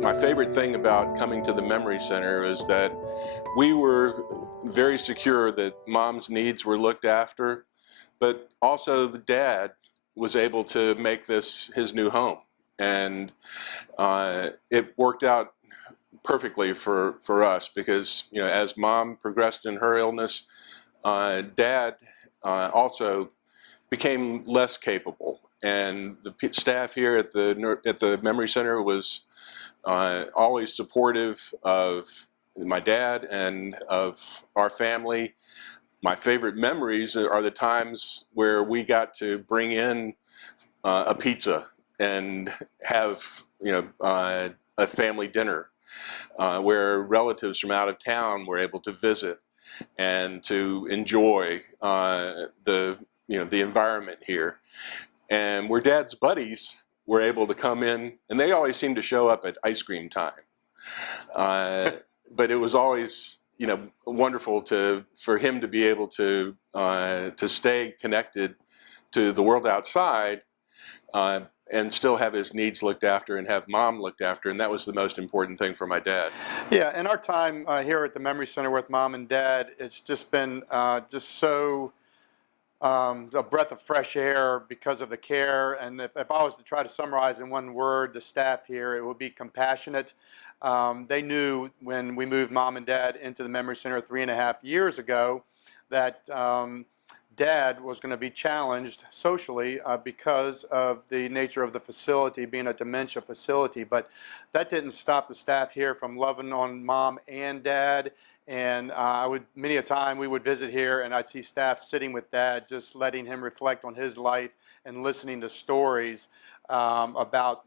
My favorite thing about coming to the Memory Center is that we were very secure that Mom's needs were looked after, but also the dad was able to make this his new home. And it worked out perfectly for us because, as Mom progressed in her illness, Dad also became less capable. And the staff here at the Memory Center was always supportive of my dad and of our family. My favorite memories are the times where we got to bring in a pizza and have a family dinner where relatives from out of town were able to visit and to enjoy the environment here, and where Dad's buddies were able to come in, and they always seemed to show up at ice cream time. But it was always, wonderful for him to be able to stay connected to the world outside and still have his needs looked after and have Mom looked after, and that was the most important thing for my dad. Yeah, in our time here at the Memory Center with Mom and Dad, it's just been just so a breath of fresh air because of the care. And if I was to try to summarize in one word the staff here, it would be compassionate. They knew when we moved Mom and Dad into the Memory Center 3.5 years ago that Dad was going to be challenged socially because of the nature of the facility being a dementia facility. But that didn't stop the staff here from loving on Mom and Dad. And many a time we would visit here and I'd see staff sitting with Dad, just letting him reflect on his life and listening to stories about,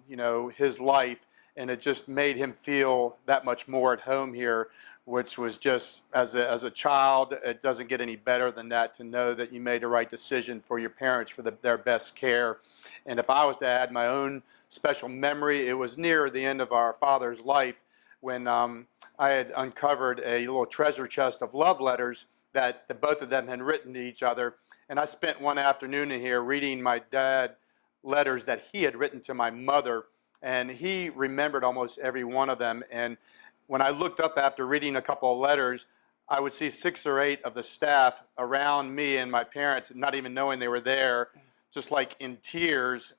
his life. And it just made him feel that much more at home here, which was just, as a child, it doesn't get any better than that, to know that you made the right decision for your parents for their best care. And if I was to add my own special memory, it was near the end of our father's life when I had uncovered a little treasure chest of love letters that the both of them had written to each other. And I spent one afternoon in here reading my dad letters that he had written to my mother, and he remembered almost every one of them. And when I looked up after reading a couple of letters, I would see 6 or 8 of the staff around me and my parents, not even knowing they were there, just like in tears,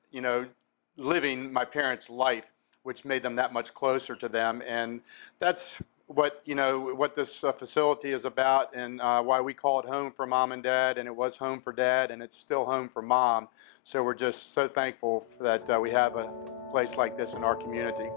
living my parents' life, which made them that much closer to them. And that's what this facility is about, and why we call it home for Mom and Dad. And it was home for Dad, and it's still home for Mom. So we're just so thankful that we have a place like this in our community.